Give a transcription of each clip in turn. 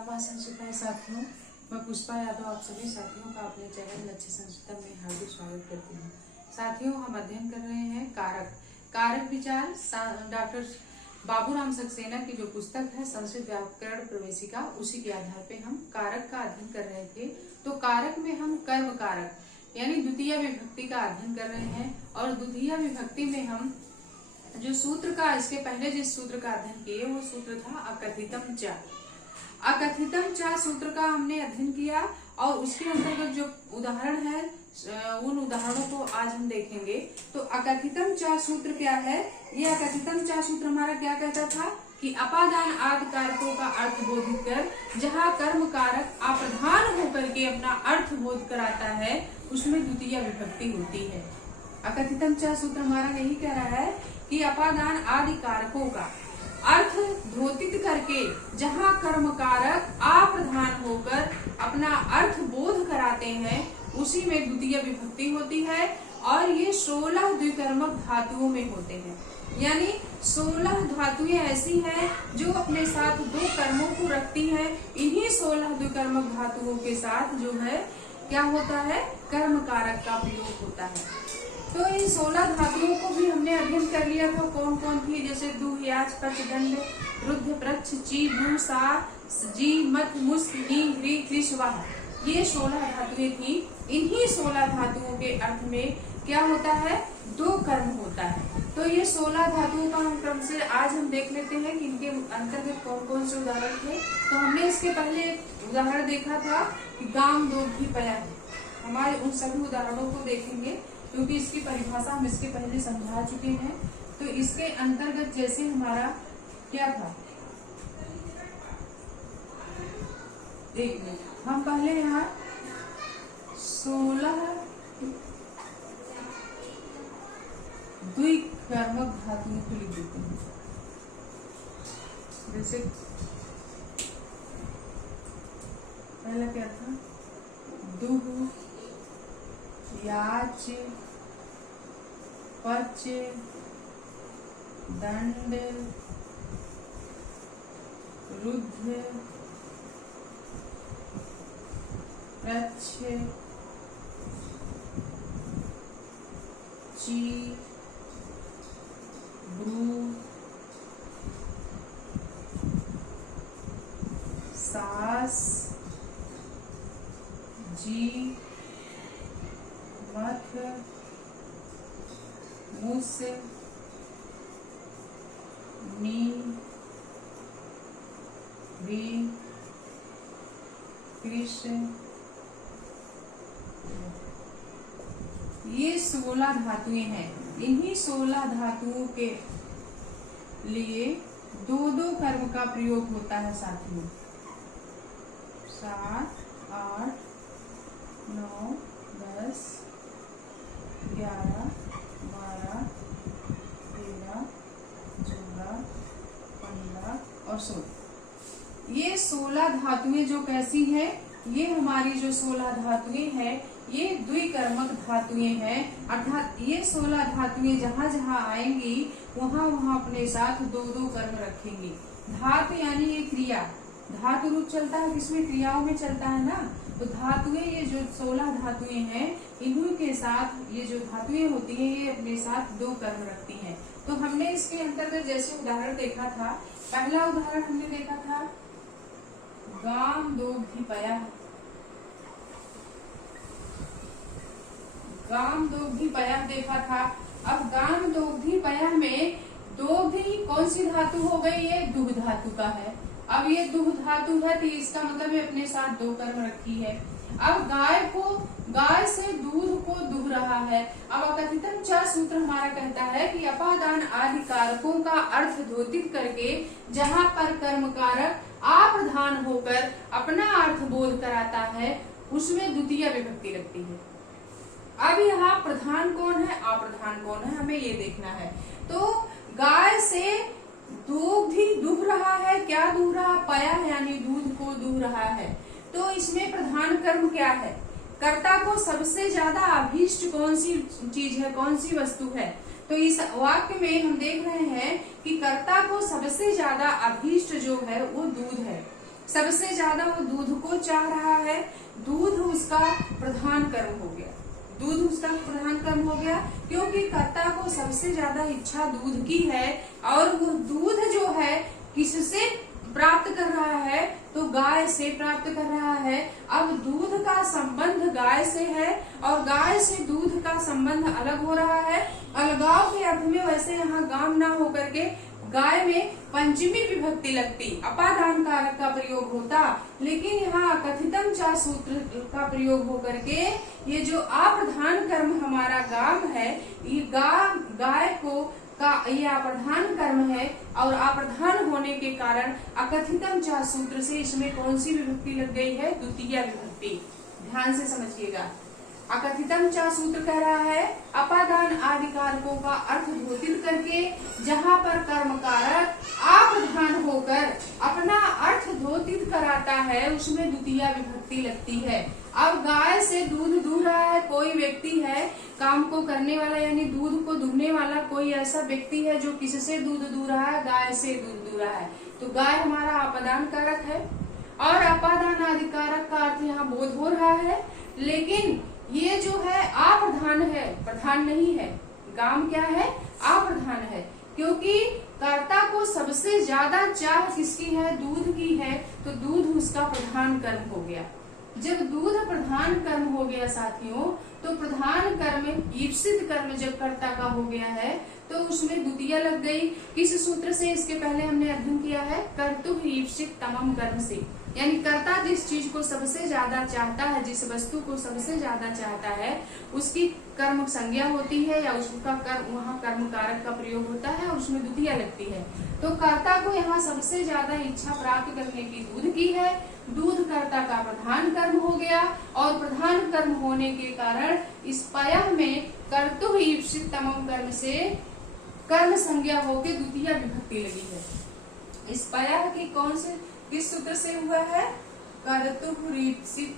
नमः संस्कृत साथियों, मैं पुष्पा यादव आप सभी साथियों का अपने चैनल लक्ष्य संस्कृत में हार्दिक स्वागत करती हूँ। साथियों, हम अध्ययन कर रहे हैं कारक विचार डॉक्टर बाबूराम सक्सेना की जो पुस्तक है संस्कृत व्याकरण प्रवेशिका, उसी के आधार पे हम कारक का अध्ययन कर रहे थे। तो कारक में हम कर्म कारक यानी द्वितीय विभक्ति का अध्ययन कर रहे हैं और द्वितीय विभक्ति में हम जो सूत्र का इसके पहले जिस सूत्र का अध्ययन किए वो सूत्र था अकथितम च। अकथितम च सूत्र का हमने अध्ययन किया और उसके अंतर्गत जो उदाहरण है उन उदाहरणों को आज हम देखेंगे। तो अकथितम च सूत्र क्या है? ये अकथितम च सूत्र हमारा क्या कहता था कि अपादान आदि कारकों का अर्थ बोधित कर जहाँ कर्म कारक अप्रधान होकर के अपना अर्थ बोध कराता है उसमें द्वितीय विभक्ति होती है। अकथितम च सूत्र हमारा यही कह रहा है कि अपादान आदि कारकों का अर्थ द्योतित करके जहाँ कर्म कारक अप्रधान होकर अपना अर्थ बोध कराते हैं उसी में द्वितीय विभक्ति होती है और ये 16 द्विकर्मक धातुओं में होते हैं। यानी 16 धातुएं ऐसी हैं जो अपने साथ दो कर्मों को रखती हैं। इन्हीं 16 द्विकर्मक धातुओं के साथ जो है क्या होता है, कर्म कारक का प्रयोग होता है। तो इन 16 धातुओं को भी हमने अध्ययन कर लिया था। कौन कौन थी? जैसे दु, याच, पच, दंड, रुद्ध, प्रच्छ, ची, भू, सा, जी, मत, मुस, नी, ह्री, कृष, वाह। ये 16 धातुएं थी। इन्हीं 16 धातुओं के अर्थ में क्या होता है, दो कर्म होता है। तो ये 16 धातुओं का हम क्रम से आज हम देख लेते हैं कि इनके अंतर्गत कौन कौन से उदाहरण थे। तो हमने इसके पहले उदाहरण देखा था कि गाम दोग्धी पया है। हमारे उन सभी उदाहरणों को देखेंगे क्योंकि इसकी परिभाषा हम इसके पहले समझा चुके हैं। तो इसके अंतर्गत जैसे हमारा क्या था, एक मिनट, हम पहले यहाँ 16 द्विकर्मक धातुओं को लिख देते हैं। जैसे पहला क्या था, दुह, याच, पच, दंड, रुद्ध, प्रच्छ, ची, भ्रू, सास, जी, मथ, मुस, नी, री, कृष। ये 16 धातुएं हैं। इन्हीं 16 धातुओं के लिए दो दो कर्म का प्रयोग होता है साथियों। 7, 8, 9, 10, 11, 12, 13, 14, 15 और 16। ये 16 धातुएं जो कैसी हैं, ये हमारी जो 16 धातुएं हैं ये द्विकर्मक धातुएं हैं। अर्थात ये 16 धातुएं जहाँ जहाँ आएंगी वहाँ वहाँ अपने साथ दो दो कर्म रखेंगी। धातु यानी ये क्रिया, धातु रूप चलता है किसमें, क्रियाओं में चलता है ना। तो धातुएं, ये जो 16 धातुएं हैं इन्हीं के साथ ये जो धातुएं होती हैं ये अपने साथ दो कर्म रखती हैं। तो हमने इसके अंतर्गत जैसे उदाहरण देखा था, पहला उदाहरण हमने देखा था गाम दोग्धी पया। गाम दोग्धी पया देखा था। अब गाम दोग्धी पया में दोग्धी कौन सी धातु हो गई, ये दुह धातु का है। अब ये दुह धातु है तो इसका मतलब है अपने साथ दो कर्म रखी है। अब गाय से दूध को दुह रहा है। अब अकथितम च सूत्र हमारा कहता है कि अपादान आदि कारकों का अर्थ द्योतित करके जहाँ पर कर्म कारक अप्रधान होकर अपना अर्थ बोध कराता है उसमें द्वितीय विभक्ति लगती है। अब यहाँ प्रधान कौन है, अप्रधान कौन है, हमें ये देखना है। तो गाय से दूध ही दुह रहा है, क्या दुह रहा, पया यानी दूध को दुह रहा है। तो इसमें प्रधान कर्म क्या है, कर्ता को सबसे ज्यादा अभीष्ट कौन सी चीज है, कौन सी वस्तु है। तो इस वाक्य में हम देख रहे हैं कि कर्ता को सबसे ज्यादा अभीष्ट जो है वो दूध है। सबसे ज्यादा वो दूध को चाह रहा है, दूध उसका प्रधान कर्म हो गया, दूध उसका प्रधान कर्म हो गया, क्योंकि कर्ता को सबसे ज्यादा इच्छा दूध की है और वो दूध जो है किससे प्राप्त कर रहा है, तो गाय से प्राप्त कर रहा है। अब दूध का संबंध गाय से है और गाय से दूध का संबंध अलग हो रहा है। अलगाव के अर्थ में वैसे यहाँ गाम ना होकर के गाय में पंचमी विभक्ति लगती, अपादान कारक का प्रयोग होता, लेकिन यहाँ कथितम चा सूत्र का प्रयोग होकर के ये जो अप्रधान कर्म हमारा गाम है, ये गाय को का ये अप्रधान कर्म है और अप्रधान होने के कारण अकथितम चा सूत्र से इसमें कौन सी विभक्ति लग गई है, द्वितीय विभक्ति। ध्यान से समझिएगा। अकथितम चा सूत्र कह रहा है अपादान आदि कारकों का अर्थ द्योतित करके जहाँ पर कर्म कारक अप्रधान होकर अपना अर्थ द्योतित कराता है उसमें द्वितीय विभक्ति लगती है। अब गाय से दूध दूह रहा है, कोई व्यक्ति है काम को करने वाला यानी दूध को दूहने वाला कोई ऐसा व्यक्ति है जो किससे दूध दूह रहा है, गाय से दूध दूह रहा है, तो गाय हमारा अपादान कारक है और अपादान आदि कारक का अर्थ यहाँ बोध हो रहा है। लेकिन ये जो है अप्रधान है, प्रधान नहीं है। गाम क्या है, अप्रधान है, क्योंकि कर्ता को सबसे ज्यादा चाह किसकी है, दूध की है, तो दूध उसका प्रधान कर्म हो गया। जब दूध प्रधान कर्म हो गया साथियों, तो प्रधान कर्म ईप्सित कर्म जब कर्ता का हो गया है तो उसमें द्वितीय लग गई। किस सूत्र से, इसके पहले हमने अध्ययन किया है, कर्तु ईप्सित तमम कर्म से, यानी कर्ता जिस चीज को सबसे ज्यादा चाहता है, जिस वस्तु को सबसे ज्यादा चाहता है उसकी कर्म संज्ञा होती है या उसका कर्म, वहाँ कर्म कारक का प्रयोग होता है और उसमें द्वितीय लगती है। तो कर्ता को यहाँ सबसे ज्यादा इच्छा प्राप्त करने की दूध की है, दूध कर्ता का प्रधान कर्म हो गया और प्रधान कर्म होने के कारण इस पयः में कर्तु ईप्सित तमम कर्म से कर्म संज्ञा होकर द्वितीय विभक्ति लगी है। इस पयः की कौन से किस सूत्र से हुआ है, कर्तुरीप्सित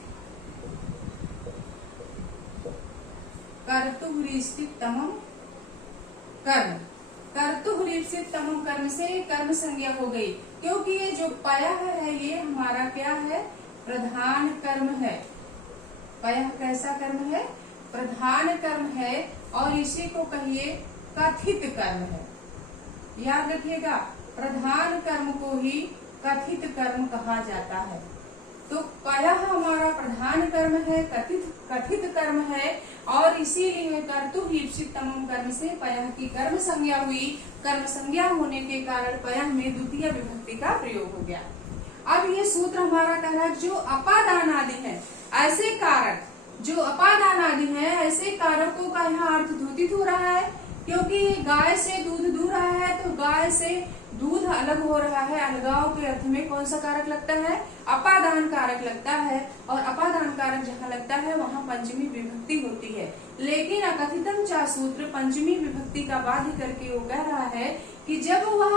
तमम कर्म, कर्तुरीप्सित तमम कर्म से कर्म संज्ञा हो गई, क्योंकि ये जो पयः है ये हमारा क्या है, प्रधान कर्म है। पयः कैसा कर्म है, प्रधान कर्म है और इसी को कहिए कथित कर्म है। याद रखिएगा, प्रधान कर्म को ही कथित कर्म कहा जाता है। तो पयः हमारा प्रधान कर्म है, कथित कर्म है और इसीलिए कर्तु ईप्सित तमम कर्म से पयः की कर्म संज्ञा हुई। कर्म संज्ञा होने के कारण पयः में द्वितीय विभक्ति का प्रयोग हो गया। अब ये सूत्र हमारा कह रहा है जो अपादान आदि है, ऐसे कारक जो अपादान आदि है, ऐसे कारकों का यहाँ अर्थ द्योतित हो रहा है, क्योंकि गाय से दूध दूह रहा है तो गाय से दूध अलग हो रहा है। अलगाव के अर्थ में कौन सा कारक लगता है, अपादान कारक लगता है और अपादान कारक जहाँ लगता है वहाँ पंचमी विभक्ति होती है। लेकिन अकथितम चा सूत्र पंचमी विभक्ति का बाध्य करके वो कह रहा है कि जब वह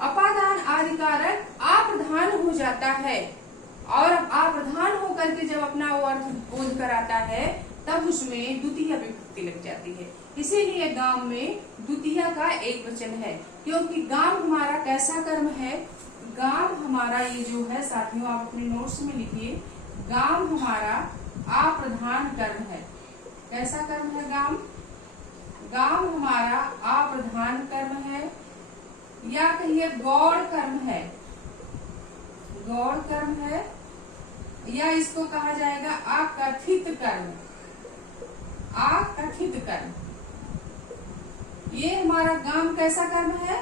अपादान आदि कारक अप्रधान हो जाता है और अप्रधान होकर के जब अपना वो अर्थ बोध कराता है तब उसमें द्वितीय विभक्ति लग जाती है। इसीलिए गाम में द्वितीय का एक वचन है, क्योंकि गाम हमारा कैसा कर्म है, गाम हमारा ये जो है साथियों आप अपने नोट्स में लिखिए, गाम हमारा अप्रधान कर्म है। कैसा कर्म है गाम, गाम हमारा अप्रधान कर्म है या कहिए गौड़ कर्म है, गौड़ कर्म है या इसको कहा जाएगा अकथित कर्म, अकथित कर्म। ये हमारा गाम कैसा कर्म है,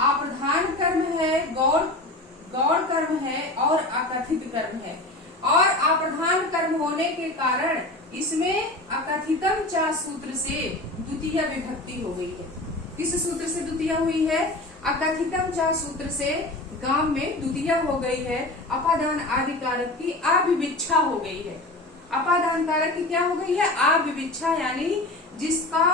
अप्रधान कर्म है, गौड़ कर्म है और अकथित कर्म है। और अप्रधान कर्म होने के कारण इसमें अकथितम चा सूत्र से द्वितीय विभक्ति हो गई है। किस सूत्र से द्वितीय हुई है, अकथितम चा सूत्र से गाम में द्वितीय हो गई है। अपादान आदि कारक की अविविच्छा हो गई है। अपादान कारक की क्या हो गई है, अविविच्छा, यानी जिसका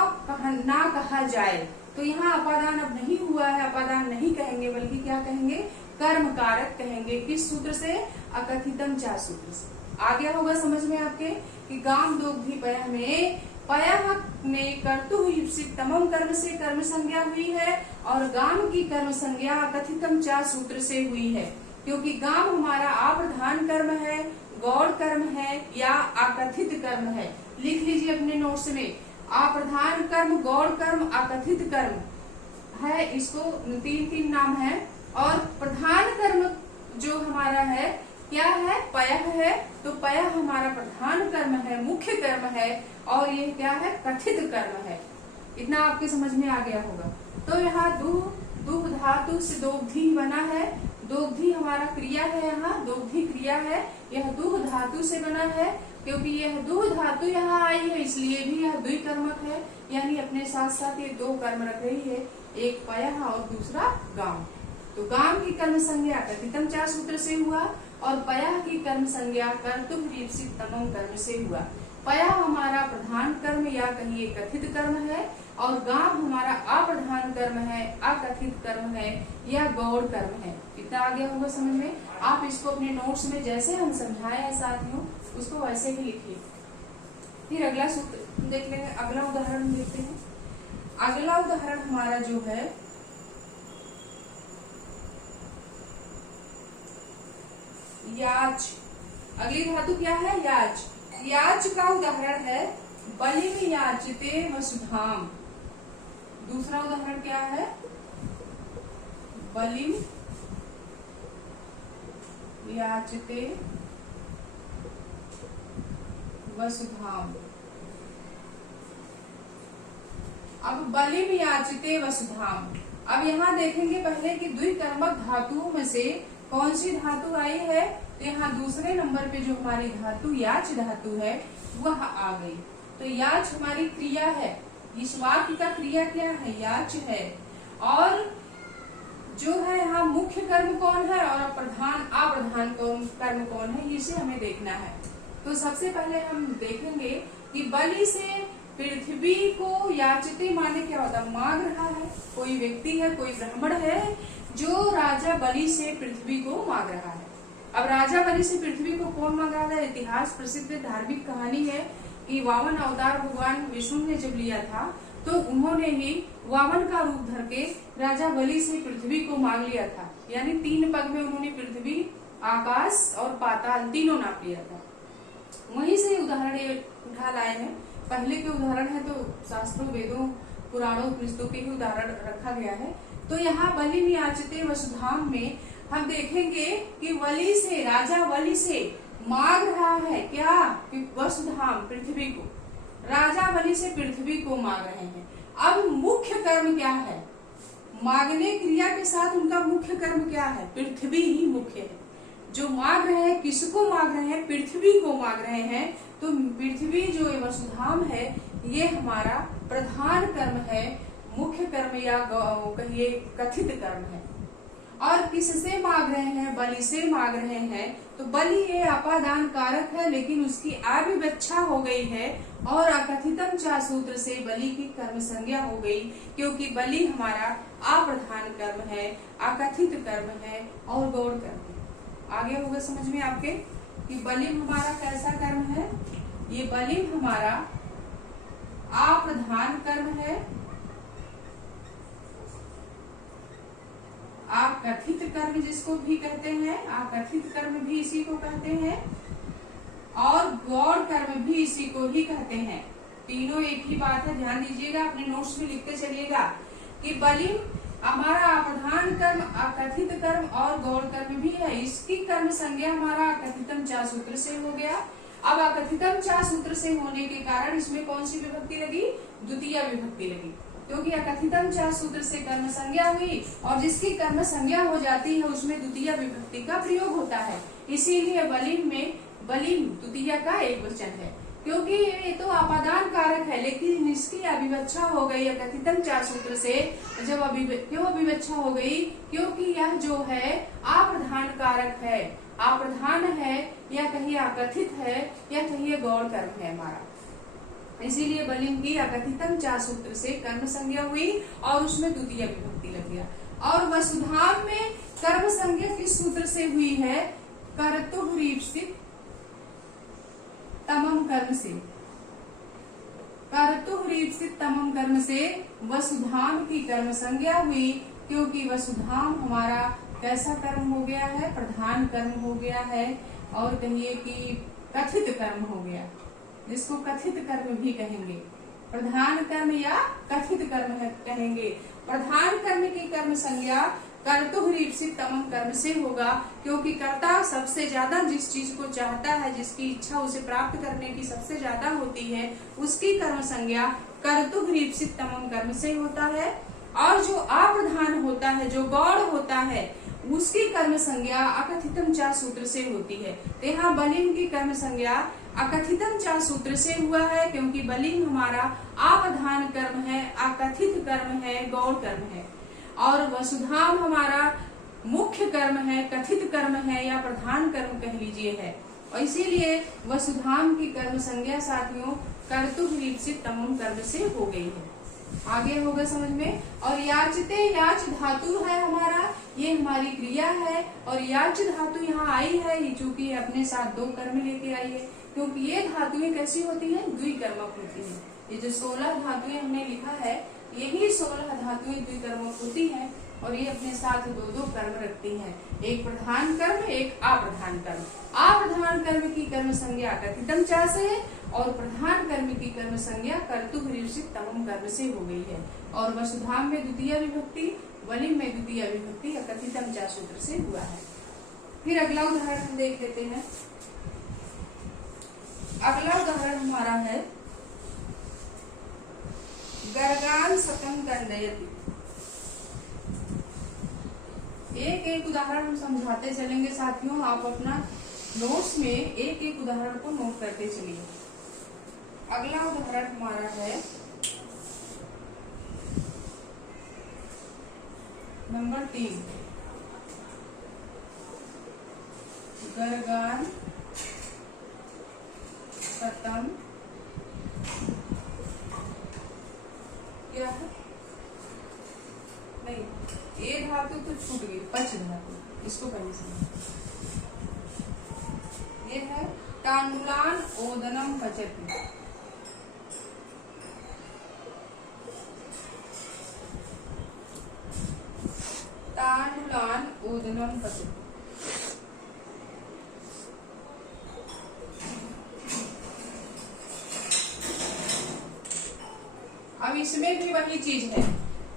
ना कहा जाए। तो यहाँ अपादान अब नहीं हुआ है, अपादान नहीं कहेंगे बल्कि क्या कहेंगे, कर्म कारक कहेंगे। किस सूत्र से, अकथितम चा सूत्र से। आ गया होगा समझ में आपके कि गाम दोग्धी पयः में पयः ने कर्तु ईप्सित तमम कर्म से कर्म संज्ञा हुई है और गाम की कर्म संज्ञा अकथितम चा सूत्र से हुई है। क्योंकि गाम हमारा अप्रधान कर्म है, गौड़ कर्म है या अकथित कर्म है। लिख लीजिए अपने नोट्स में, अप्रधान कर्म, गौड़ कर्म, अकथित कर्म है, इसको 3 नाम है। और प्रधान कर्म जो हमारा है क्या है, पयः है। तो पयः हमारा प्रधान कर्म है, मुख्य कर्म है, और ये क्या है, कथित कर्म है। इतना आपके समझ में आ गया होगा। तो यहाँ दुह धातु से दोग्धी बना है, दोग्धी हमारा क्रिया है, यहाँ दोग्धी क्रिया है, यह दुह धातु से बना है। क्योंकि यह दुह धातु यहाँ आई है इसलिए भी यह द्विकर्मक है, यानी अपने साथ साथ ये 2 कर्म रख रही है, एक पयः और दूसरा गाम। तो गाम की कर्म संज्ञा कथितम चा सूत्र से हुआ और पयः की कर्म संज्ञा कर्तुः रीप्सित तमम कर्म से हुआ। पयः हमारा प्रधान कर्म या कहिए कथित कर्म है और गाम हमारा अप्रधान कर्म है, अकथित कर्म है या गौड़ कर्म है। इतना आ गया होगा समझ में। आप इसको अपने नोट्स में जैसे हम समझाए हैं साथियों, उसको वैसे ही लिखिए। फिर अगला सूत्र देख लेंगे, अगला उदाहरण देखते हैं। अगला उदाहरण हमारा जो है याच। अगली धातु क्या है, याच। याच का उदाहरण है बलिम याचते वसुधाम। दूसरा उदाहरण क्या है, बलिम याचते वसुधाम। अब बलिम याचते वसुधाम, अब यहाँ देखेंगे पहले कि द्विकर्मक धातुओं में से कौन सी धातु आई है। तो यहाँ दूसरे नंबर पे जो हमारी धातु याच धातु है वह आ गई। तो याच हमारी क्रिया है, इस वाक्य का क्रिया क्या है, याच है। और जो है यहाँ मुख्य कर्म कौन है और अप्रधान कर्म कौन है, इसे हमें देखना है। तो सबसे पहले हम देखेंगे कि बलि से पृथ्वी को याचते माने क्या होता है, मांग रहा है। कोई व्यक्ति है, कोई ब्राह्मण है जो राजा बलि से पृथ्वी को मांग रहा है। अब राजा बलि से पृथ्वी को कौन मांग रहा था, इतिहास प्रसिद्ध धार्मिक कहानी है कि वामन अवतार भगवान विष्णु ने जब लिया था तो उन्होंने ही वामन का रूप धर के राजा बलि से पृथ्वी को मांग लिया था। यानी 3 पग में उन्होंने पृथ्वी, आकाश और पाताल तीनों नाप लिया था। वहीं से उदाहरण ये उठा लाए हैं। पहले के उदाहरण है तो शास्त्रों, वेदों, पुराणों, पुस्तकों के ही उदाहरण रखा गया है। तो यहाँ बलि याचते वसुधाम में हम देखेंगे कि बलि से, राजा बलि से मांग रहा है क्या, कि वसुधाम पृथ्वी को, राजा बलि से पृथ्वी को मांग रहे हैं। अब मुख्य कर्म क्या है, मांगने क्रिया के साथ उनका मुख्य कर्म क्या है, पृथ्वी ही मुख्य है। जो मांग रहे हैं, किसको मांग रहे हैं, पृथ्वी को मांग रहे हैं। तो पृथ्वी जो वसुधाम है ये हमारा प्रधान कर्म है, मुख्य कर्म या कहिए कथित कर्म है। और किससे मांग रहे हैं, बलि से मांग रहे हैं। तो बलि ये अपादान कारक है लेकिन उसकी अविवक्षा हो गई है और अकथितम चा सूत्र से बलि की कर्म संज्ञा हो गई, क्योंकि बलि हमारा अप्रधान कर्म है, अकथित कर्म है और गौड़ कर्म है। आगे होगा समझ में आपके कि बलिम हमारा कैसा कर्म है, ये बलिम हमारा अप्रधान कर्म है, अकथित कर्म जिसको भी कहते हैं, अकथित कर्म भी इसी को कहते हैं और गौड़ कर्म भी इसी को ही कहते हैं। तीनों एक ही बात है, ध्यान दीजिएगा, अपने नोट्स में लिखते चलिएगा कि बलिम हमारा अप्रधान कर्म, अकथित कर्म और गौड़ कर्म भी है। इसकी कर्म संज्ञा हमारा अकथितम चा सूत्र से हो गया। अब अकथितम चा सूत्र से होने के कारण इसमें कौन सी विभक्ति लगी, द्वितीय विभक्ति लगी, क्योंकि अकथितम चा सूत्र से कर्म संज्ञा हुई और जिसकी कर्म संज्ञा हो जाती है उसमें द्वितीय विभक्ति का प्रयोग होता है। इसीलिए बलिम में बलिम द्वितीय का एक वचन है, क्योंकि ये तो अपादान कारक है लेकिन इसकी अविवक्षा हो गई अकथितम चा सूत्र से। जब क्यों अविवक्षा हो गई, क्योंकि यह जो है अप्रधान कारक है, अप्रधान है या कहिए अकथित है या कहिए गौड़ कर्म है हमारा। इसीलिए बलिम की अकथितम चा सूत्र से कर्म संज्ञा हुई और उसमें द्वितीय विभक्ति लग गया। और वसुधाम में कर्म संज्ञा किस सूत्र से हुई है, कर्तुः रीप्सित तमम कर्म से, कर्तुः रीप्सित तमम कर्म से वसुधाम की कर्म संज्ञा हुई, क्योंकि वसुधाम हमारा कैसा कर्म हो गया है? प्रधान कर्म हो गया है, और कहिए कि कथित कर्म हो गया, जिसको कथित कर्म भी कहेंगे। प्रधान कर्म या कथित कर्म कहेंगे। प्रधान कर्म की कर्म संज्ञा कर्तुरीप्सित तमम कर्म से होगा, क्योंकि कर्ता सबसे ज्यादा जिस चीज को चाहता है, जिसकी इच्छा उसे प्राप्त करने की सबसे ज्यादा होती है, उसकी कर्म संज्ञा कर्तुरीप्सित तमम कर्म से होता है। और जो अप्रधान होता है, जो गौड़ होता है, उसकी कर्म संज्ञा अकथितम चा सूत्र से होती है। तो यहाँ बलिंग की कर्म संज्ञा अकथितम चा सूत्र से हुआ है, क्योंकि बलिंग हमारा अप्रधान कर्म है, अकथित कर्म है, गौड़ कर्म है। और वसुधाम हमारा मुख्य कर्म है, कथित कर्म है, या प्रधान कर्म कह लीजिए है। और इसीलिए वसुधाम की कर्म संज्ञा साथियों कर्तुरीप्सित तमम कर्म से हो गई है। आगे होगा समझ में। और याचते, याच धातु है हमारा, ये हमारी क्रिया है, और याच धातु यहाँ आई है, ये चूंकि अपने साथ दो कर्म लेके आई है, क्योंकि ये धातुएं कैसी होती है? द्विकर्मक होती है। ये जो 16 धातुएं हमने लिखा है, यही 16 धातुएं द्विकर्मक होती हैं, और ये अपने साथ दो दो कर्म रखती हैं, एक प्रधान कर्म, एक अप्रधान कर्म। अप्रधान कर्म की कर्म संज्ञा कथितम चा से है, और प्रधान कर्म की कर्म संज्ञा कर्तुरीप्सित तमम कर्म से हो गई है। और वसुधाम में द्वितीय विभक्ति, वलिंग में द्वितीय विभक्ति कथितम चा सूत्र से हुआ है। फिर अगला उदाहरण हम देख लेते हैं। अगला उदाहरण हमारा है गर्गान सकम गंडयति। एक एक उदाहरण हम समझाते चलेंगे साथियों, आप अपना नोट्स में एक एक उदाहरण को नोट करते चलिए। अगला उदाहरण हमारा है नंबर 3, गर्गान सतम क्या है? नहीं, ये धातु तो छूट गई, पच धातु, इसको पहले समझ। ये है तांडुलान ओदनम पचति। तांडुलान ओदनम पचति। अब इसमें भी वही चीज है,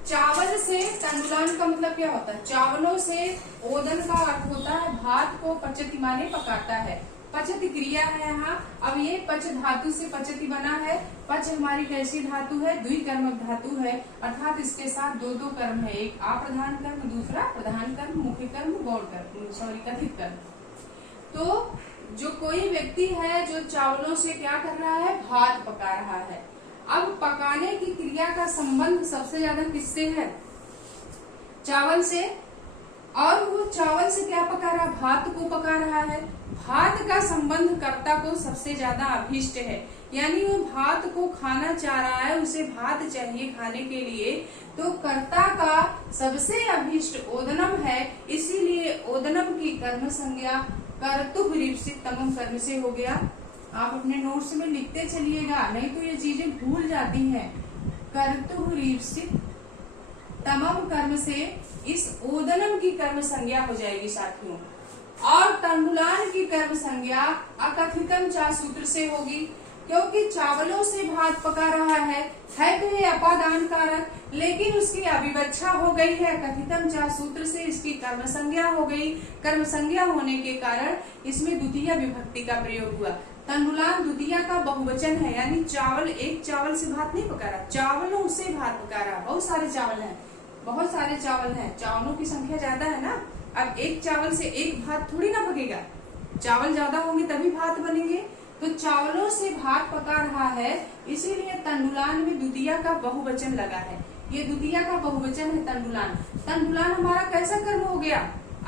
चावल से तंडुलान का मतलब क्या होता है? चावलों से ओदन का अर्थ होता है भात को पचति माने पकाता है, पचति क्रिया है यहाँ। अब ये पच धातु से पचति बना है। पच हमारी कैसी धातु है? द्विकर्मक धातु है, अर्थात इसके साथ दो दो कर्म है, एक अप्रधान कर्म, दूसरा प्रधान कर्म, मुख्य कर्म, गौड़ कर्म, सॉरी कथित कर्म। तो जो कोई व्यक्ति है जो चावलों से क्या कर रहा है? भात पका रहा है। अब पकाने की क्रिया का संबंध सबसे ज्यादा किससे है? चावल से। और वो चावल से क्या पका रहा? भात को पका रहा है। भात का संबंध कर्ता को सबसे ज्यादा अभीष्ट है, यानी वो भात को खाना चाह रहा है, उसे भात चाहिए खाने के लिए, तो कर्ता का सबसे अभीष्ट ओदनम है। इसीलिए ओदनम की कर्म संज्ञा कर्तुरीप्सित तमम कर्म से हो गया। आप अपने नोट्स में लिखते चलिएगा, नहीं तो ये चीजें भूल जाती हैं। कर्तुरीप्सित तमम कर्म से इस ओदनम की कर्म संज्ञा हो जाएगी साथियों। और तंडुलान की कर्म संज्ञा अकथितम चा सूत्र से होगी, क्योंकि चावलों से भात पका रहा है तो ये अपादान कारक, लेकिन उसकी अविवच्छा हो गई है कथितम चा सूत्र से, इसकी कर्म संज्ञा हो गई। कर्म संज्ञा होने के कारण इसमें द्वितीय विभक्ति का प्रयोग हुआ। तंडुलान द्वितीय का बहुवचन है, यानी चावल, एक चावल से भात नहीं पका रहा, चावलों से भात पका रहा। बहुत सारे चावल हैं, बहुत सारे चावल हैं, चावलों की संख्या ज्यादा है ना। अब एक चावल से एक भात थोड़ी ना पकेगा, चावल ज्यादा होंगे तभी भात बनेंगे। तो चावलों से भात पका रहा है, इसीलिए तंडुलान में द्वितीय का बहुवचन लगा है। ये द्वितीय का बहुवचन है तंडुलान। तंडुलान हमारा कैसा कर्म हो गया?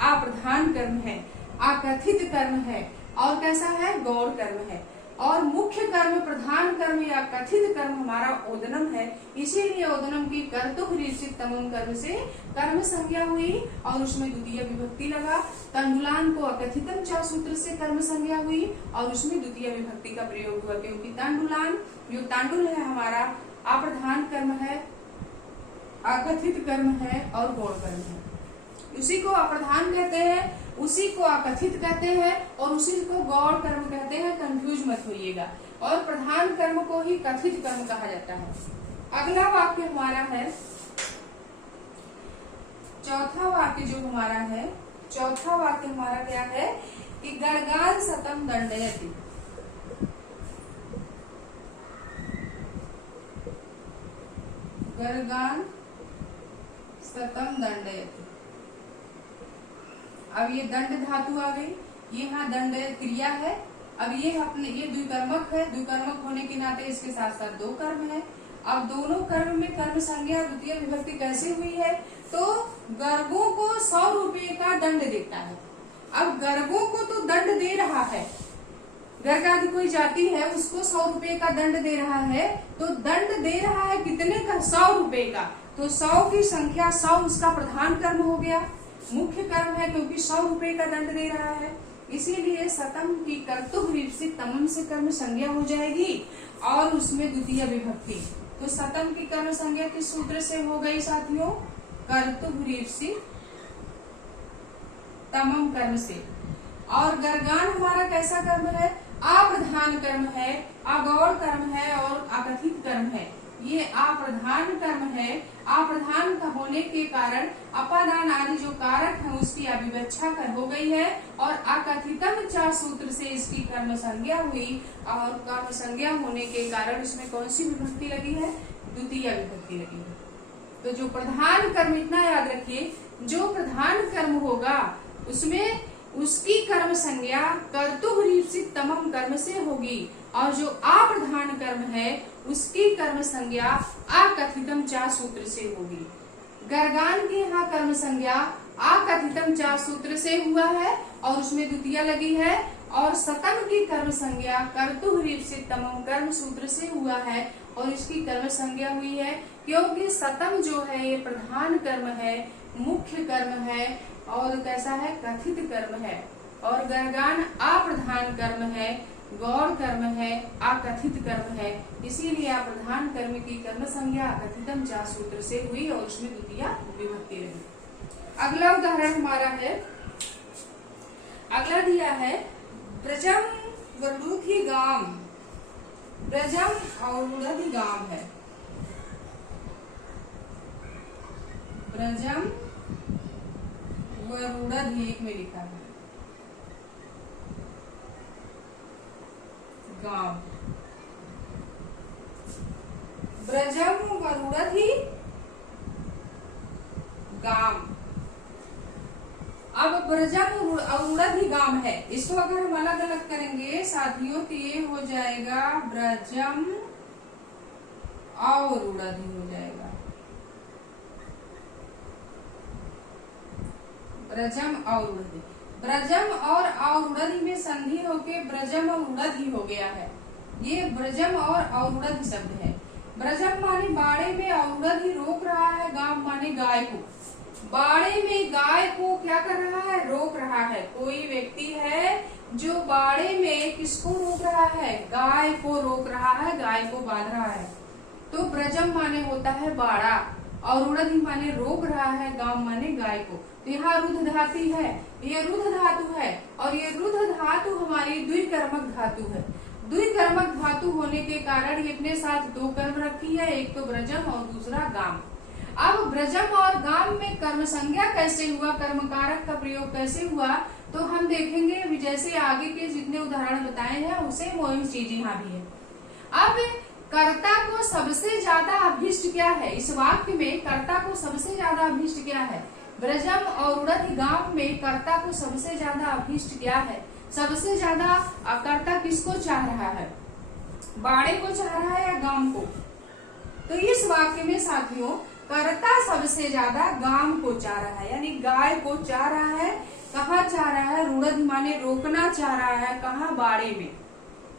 अप्रधान कर्म है, अकथित कर्म है, और कैसा है? गौड़ कर्म है। और मुख्य कर्म, प्रधान कर्म या कथित कर्म हमारा ओदनम है, इसीलिए ओदनम की कर्तुरीप्सित तमम कर्म से कर्म संज्ञा हुई और उसमें द्वितीय विभक्ति लगा। तंडुलान को अकथितम चा सूत्र से कर्म संज्ञा हुई और उसमें द्वितीय विभक्ति का प्रयोग हुआ, क्योंकि तंडुलान जो तांडुल है हमारा अप्रधान कर्म है, अकथित कर्म है और गौड़ कर्म है। उसी को अप्रधान कहते हैं, उसी को अकथित कहते हैं और उसी को गौण कर्म कहते हैं। कंफ्यूज मत होइएगा। और प्रधान कर्म को ही कथित कर्म कहा जाता है। अगला वाक्य हमारा है, चौथा वाक्य जो हमारा है, चौथा वाक्य हमारा क्या है कि गर्गान सतम दंडयति। गर्गान सतम दंडयति। अब ये दंड धातु आ गई, ये यहाँ दंड क्रिया है। अब ये अपने ये द्विकर्मक है, द्विकर्मक होने के नाते इसके साथ साथ दो कर्म है। अब दोनों कर्म में कर्म संज्ञा द्वितीय विभक्ति कैसे हुई है, तो गर्गों को 100 रुपए का दंड देता है। अब गर्गों को तो दंड दे रहा है, गर्ग आदि कोई जाति है उसको 100 रुपए का दंड दे रहा है, तो दंड दे रहा है कितने का, 100 रुपए का। तो 100 की संख्या 100 उसका प्रधान कर्म हो गया, मुख्य कर्म है, क्योंकि 100 रुपए का दंड दे रहा है। इसीलिए सतम की कर्तुः से तमम से कर्म संज्ञा हो जाएगी और उसमें द्वितीय विभक्ति। तो सतम की कर्म संज्ञा किस सूत्र से हो गई साथियों, कर्तुः से तमम कर्म से। और गर्गान हमारा कैसा कर्म है, अप्रधान कर्म है, अगौण कर्म है और अकथित कर्म है। ये अप्रधान कर्म है, अप्रधान का होने के कारण अपादान आदि जो कारक है उसकी अविवक्षा कर हो गई है और अकथितम च सूत्र से इसकी कर्म संज्ञा हुई और कर्म संज्ञा होने के कारण इसमें कौन सी विभक्ति लगी है, द्वितीय विभक्ति लगी है। तो जो प्रधान कर्म, इतना याद रखिए, जो प्रधान कर्म होगा उसमें उसकी कर्म संज्ञा कर्तुः से तमम कर्म से होगी और जो अप्रधान कर्म है उसकी कर्म संज्ञा अकथितम चा सूत्र से होगी। गर्गान की यहाँ कर्म संज्ञा अकथितम चा सूत्र से हुआ है और उसमें द्वितीय लगी है, और सतम की कर्म संज्ञा कर्तुः से तमम कर्म सूत्र से हुआ है और इसकी कर्म संज्ञा हुई है, क्योंकि सतम जो है ये प्रधान कर्म है, मुख्य कर्म है और कैसा है, कथित कर्म है। और गर्गान अप्रधान कर्म है, गौण कर्म है, अकथित कर्म है। इसीलिए अप्रधान कर्म की कर्म संज्ञा कथितम चा सूत्र से हुई और उसमें द्वितीय विभक्ति रही। अगला उदाहरण हमारा है, अगला दिया है ब्रजम वरुधि गाम। ब्रजम और वरुधि गाम है, ब्रजम वरुधि एक में लिखा है गाम, ब्रजम वरुधि गाम। अब ब्रजम वरुधि गाम है, इसको अगर हम अलग अलग करेंगे साथियों तो ये हो जाएगा ब्रजम और वरुधि हो जाएगा, ब्रजम और वरुधि। ब्रजम और औरुधि में संधि होके ब्रजम और वरुधि हो गया है। ये ब्रजम और औरुधि शब्द है। ब्रजम माने बाड़े में, औरुधि रोक रहा है, गाम माने गाय को। बाड़े में गाय को क्या कर रहा है, रोक रहा है। कोई व्यक्ति है जो बाड़े में किसको रोक रहा है, गाय को रोक रहा है, गाय को बांध रहा है। तो ब्रजम माने होता है बाड़ा और वरुधि माने रोक रहा है, गाम माने गाय को। तो यहाँ रुद्ध धातु है, ये रुद्ध धातु है और ये रुद्ध धातु हमारी द्विकर्मक धातु है। द्विकर्मक धातु होने के कारण ये अपने साथ दो कर्म रखी है, एक तो ब्रजम और दूसरा गाम। अब ब्रजम और गाम में कर्म संज्ञा कैसे हुआ, कर्म कारक का प्रयोग कैसे हुआ, तो हम देखेंगे जैसे आगे के जितने उदाहरण बताए हैं उसे वही चीज यहाँ भी है। अब कर्ता को सबसे ज्यादा अभीष्ट क्या है, इस वाक्य में कर्ता को सबसे ज्यादा अभीष्ट क्या है, ब्रजम और वरुधि गाम में कर्ता को सबसे ज्यादा अभीष्ट क्या है, सबसे ज्यादा कर्ता किसको चाह रहा है, बाड़े को चाह रहा है या गाम को। तो इस वाक्य में साथियों कर्ता सबसे ज्यादा गाम को चाह रहा है, यानी गाय को चाह रहा है। कहाँ चाह रहा है, वरुधि माने रोकना चाह रहा है, कहाँ, बाड़े में।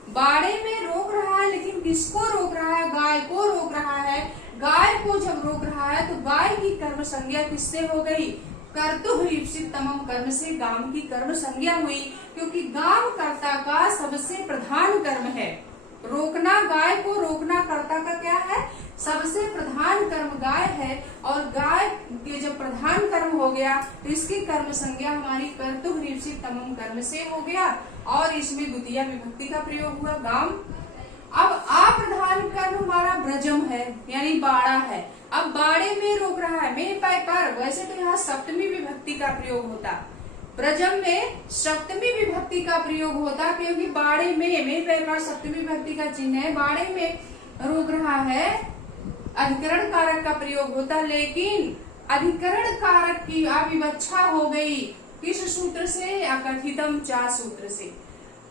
बाड़े में रोक रहा है, लेकिन किसको रोक रहा है, गाय को रोक रहा है। गाय को जब रोक रहा है तो गाय की कर्म संज्ञा किससे हो गई, कर्तुः ईप्सित तमम कर्म से गाम की कर्म संज्ञा हुई, क्योंकि गाम कर्ता का सबसे प्रधान कर्म है। रोकना, गाय को रोकना कर्ता का क्या है? सबसे प्रधान कर्म गाय है। और गाय के जब प्रधान कर्म हो गया तो इसकी कर्म संज्ञा हमारी कर्तुः तमम कर्म से हो गया और इसमें द्वितीय विभक्ति का प्रयोग हुआ गाम। अब अप्रधान कर्म हमारा ब्रजम है यानी बाड़ा है। अब बाड़े में रोक रहा है मेरे पैकार, वैसे तो यहाँ सप्तमी विभक्ति का प्रयोग होता, ब्रजम में सप्तमी विभक्ति का प्रयोग होता क्योंकि बाड़े में मेरे पैकार सप्तमी विभक्ति का चिन्ह है, बाड़े में रोक रहा है, अधिकरण कारक का प्रयोग होता। लेकिन अधिकरण कारक की अविवक्षा हो गई किस सूत्र से? अकथितम चा सूत्र से।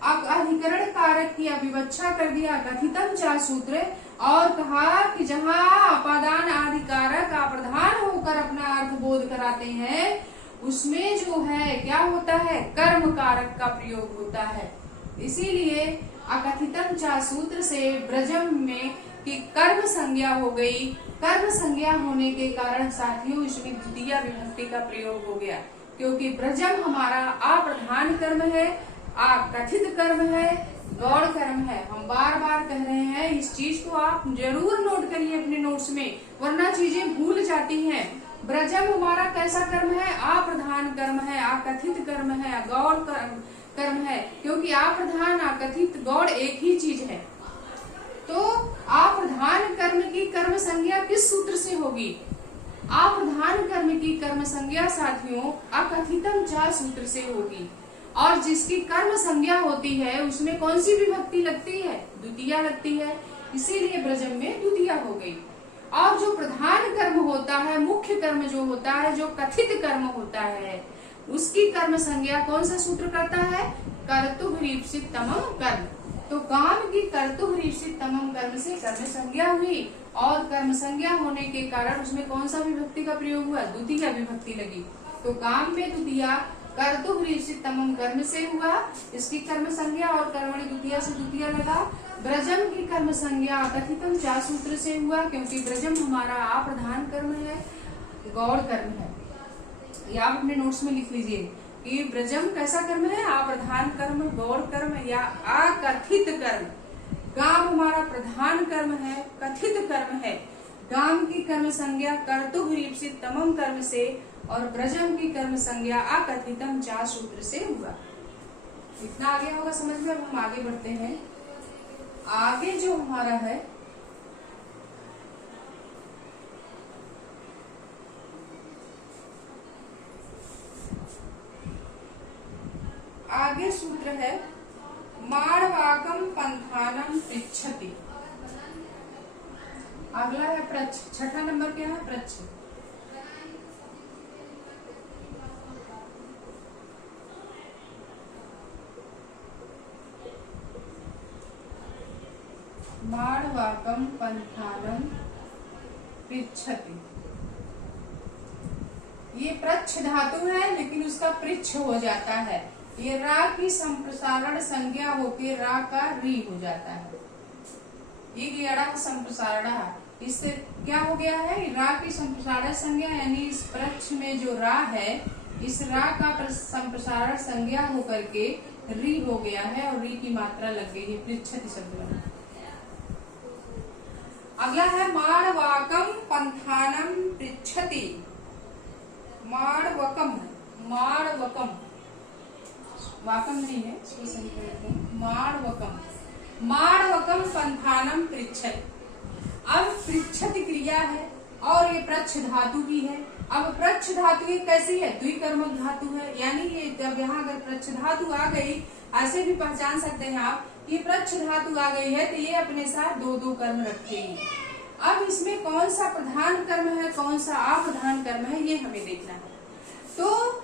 अब अधिकरण कारक की अविवक्षा कर दिया कथितम चा सूत्र और कहा कि जहाँ अपादान आदि कारक अप्रधान होकर अपना अर्थ बोध कराते हैं उसमें जो है क्या होता है? कर्म कारक का प्रयोग होता है। इसीलिए अकथितम चा सूत्र से ब्रजम में की कर्म संज्ञा हो गई। कर्म संज्ञा होने के कारण साथियों इसमें द्वितीय विभक्ति का प्रयोग हो गया क्योंकि ब्रजम हमारा अप्रधान कर्म है, अकथित कर्म है, गौड़ कर्म है। हम बार बार कह रहे हैं, इस चीज को आप जरूर नोट करिए अपने नोट्स में वरना चीजें भूल जाती हैं। ब्रजम हमारा कैसा कर्म है? अप्रधान कर्म है, अकथित कर्म है, गौड़ कर्म है क्योंकि अप्रधान अकथित गौड़ एक ही चीज है। तो अप्रधान कर्म की कर्म संज्ञा किस सूत्र से होगी? अप्रधान कर्म की कर्म संज्ञा साथियों अकथितम चा सूत्र से होगी और जिसकी कर्म संज्ञा होती है उसमें कौन सी विभक्ति लगती है? द्वितीय लगती है, इसीलिए ब्रजम में द्वितीय हो गई। और जो प्रधान कर्म होता है, मुख्य कर्म जो होता है, जो कथित कर्म होता है उसकी कर्म संज्ञा कौन सा सूत्र करता है? कर्तुः तमम कर्म। तो काम की कर्तुः तमम कर्म से कर्म संज्ञा हुई और कर्म संज्ञा होने के कारण उसमें कौन सा विभक्ति का प्रयोग हुआ? द्वितीय विभक्ति लगी। तो काम में द्वितीय कर्तुः तमम कर्म से हुआ, इसकी कर्म संज्ञा और कर्मणि द्वितीय से द्वितीय लगा। ब्रजम की कर्म संज्ञा कथितम चा सूत्र से हुआ क्योंकि ब्रजम हमारा अप्रधान कर्म है, गौड़ कर्म है। ये आप अपने नोट्स में लिख लीजिए कि ब्रजम कैसा कर्म है? अप्रधान कर्म, गौड़ कर्म या अकथित कर्म। गाम हमारा प्रधान कर्म है, कथित कर्म है। गाम की कर्म संज्ञा कर्तुः तमम कर्म से और ब्रजम की कर्म संज्ञा अकथितम चा सूत्र से हुआ। इतना आगे होगा समझ में। अब हम आगे बढ़ते हैं। आगे जो हमारा है आगे सूत्र है माणवाकम पंथानम पृच्छति। अगला है प्रच्छ। छठा नंबर क्या है? प्रच्छ। माणवाकम पंथानम पृच्छति। ये प्रच्छ धातु है लेकिन उसका पृच्छ हो जाता है। ये रा की संप्रसारण संज्ञा होकर रा का री हो जाता है। ये गड़ा संप्रसारण, इससे क्या हो गया है? रा की संप्रसारण संज्ञा यानी इस प्रच्छ में जो रा है इस रा का संप्रसारण संज्ञा होकर के री हो गया है और री की मात्रा लग गई है, पृच्छति शब्द बना। अगला है माणवाकम पंथानम पृच्छति। माणवकम, माणवकम, वाकम नहीं है, इसको सही करते हैं। माणवकम, माणवकम पंथानम पृच्छति। अब पृच्छति क्रिया है और ये प्रच्छ धातु भी है। अब प्रच्छ धातु ये कैसी है? द्विकर्मक धातु है, यानी ये जब यहाँ अगर प्रच्छ धातु आ गई ऐसे भी पहचान सकते हैं आप, ये प्रच्छ धातु आ गई है तो ये अपने साथ दो दो कर्म रखेगी। अब इसमें कौन सा प्रधान कर्म है, कौन सा अप्रधान कर्म है, ये हमें देखना है। तो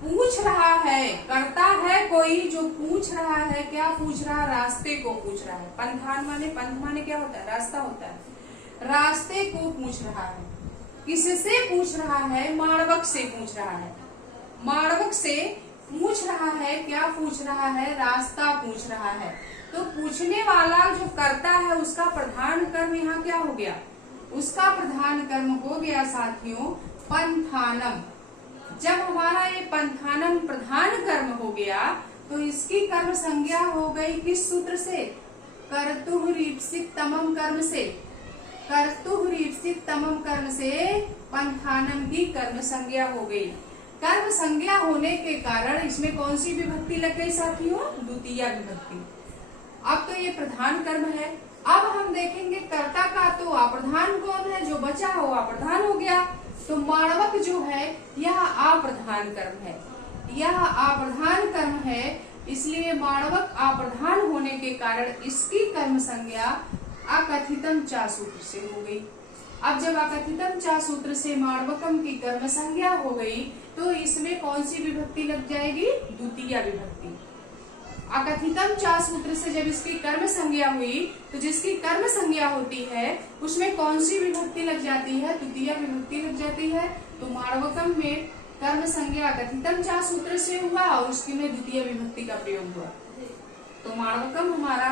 पूछ रहा है, करता है कोई जो पूछ रहा है, क्या पूछ रहा है? रास्ते को पूछ रहा है। पंथान माने, पंथ माने क्या होता है? रास्ता होता है। रास्ते को पूछ रहा है। किससे पूछ रहा है? माणवक से पूछ रहा है। माणवक से पूछ रहा है, क्या पूछ रहा है? रास्ता पूछ रहा है। तो पूछने वाला जो करता है उसका प्रधान कर्म यहाँ क्या हो गया? उसका प्रधान कर्म हो गया साथियों पंथानम। जब हमारा ये पंथानम प्रधान कर्म हो गया तो इसकी कर्म संज्ञा हो गई किस सूत्र से? कर्तुः रीप्सित तमम कर्म से, कर्तुः रीप्सित तमम कर्म से पंथानम की कर्म संज्ञा हो गई। कर्म संज्ञा होने के कारण इसमें कौन सी विभक्ति लग गई साथियों? द्वितीय विभक्ति। अब तो ये प्रधान कर्म है। अब हम देखेंगे कर्ता का, तो अप्रधान कौन है? जो बचा हो अप्रधान हो गया। तो माणवक जो है यह अप्रधान कर्म है, यह अप्रधान कर्म है, इसलिए माणवक अप्रधान होने के कारण इसकी कर्म संज्ञा अकथितम चा सूत्र से हो गई। अब जब अकथितम चा सूत्र से माणवकम की कर्म संज्ञा हो गई तो इसमें कौन सी विभक्ति लग जाएगी? द्वितीय विभक्ति। अकथितम चा सूत्र से जब इसकी कर्म संज्ञा हुई तो जिसकी कर्म संज्ञा होती है उसमें कौन सी विभक्ति लग जाती है? द्वितीय विभक्ति लग जाती है। तो माणवकम में कर्म संज्ञा कथितम चा सूत्र से हुआ और उसकी में द्वितीय विभक्ति का प्रयोग हुआ। तो माणवकम हमारा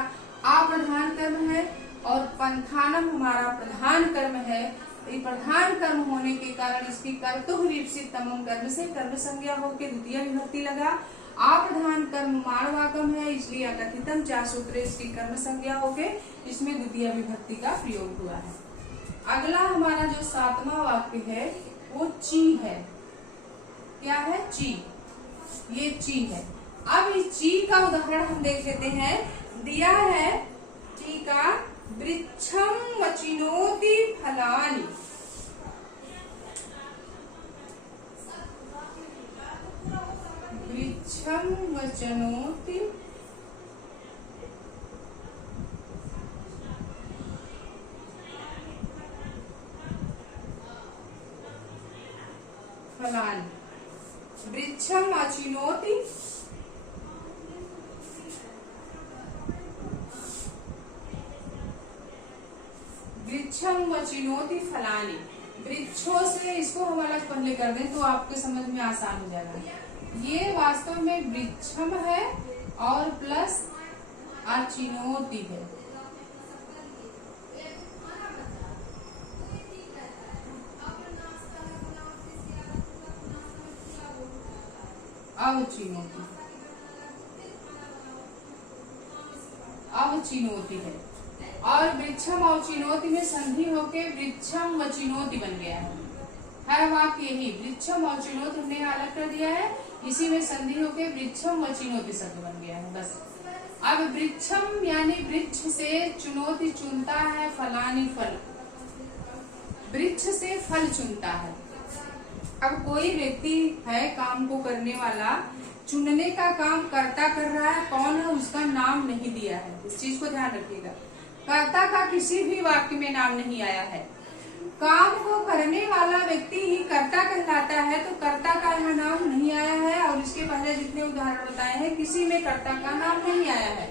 अप्रधान कर्म है और पंथानम हमारा प्रधान कर्म है। तो प्रधान कर्म होने के कारण इसकी कर्तुः रीप्सित तमम कर्म से कर्म संज्ञा होकर द्वितीय विभक्ति लगा। अप्रधान कर्म माणवाकम है, इसलिए अकथितम चा सूत्र इसकी कर्म संज्ञा होकर इसमें द्वितीय विभक्ति का प्रयोग हुआ है। अगला हमारा जो 7वां वाक्य है वो ची है। क्या है? ची। ये ची है। अब इस ची का उदाहरण हम देख लेते हैं। दिया है ची का वृक्षम वचिनोति फलानि, वृक्षम वचनोति फलानि, वृक्षम वचिनोति वृक्षम वचिनोति फलानि। वृक्षों से इसको हम अलग पहले कर दें तो आपके समझ में आसान हो जाएगा। ये वास्तव में वृक्षम है और प्लस अचिनोति है। अवचिनोति, अवचिनोति है और वृक्षम और चिनोति में संधि होके वृक्षम व चिनोति बन गया है। हर वाक्य यही वृक्षम और चिनोति हमने अलग कर दिया है, इसी में संधि होके वृक्षम व चिनोति शब्द बन गया है बस। अब वृक्षम यानी वृक्ष से, चुनौती चुनता है, फलानी फल, वृक्ष से फल चुनता है। अब कोई व्यक्ति है काम को करने वाला, चुनने का काम कर्ता कर रहा है, कौन है उसका नाम नहीं दिया है, इस चीज को ध्यान रखिएगा। कर्ता का किसी भी वाक्य में नाम नहीं आया है। काम को करने वाला व्यक्ति ही कर्ता कहलाता है, तो कर्ता का यहाँ नाम नहीं आया है और इसके पहले जितने उदाहरण बताए हैं किसी में कर्ता का नाम नहीं आया है।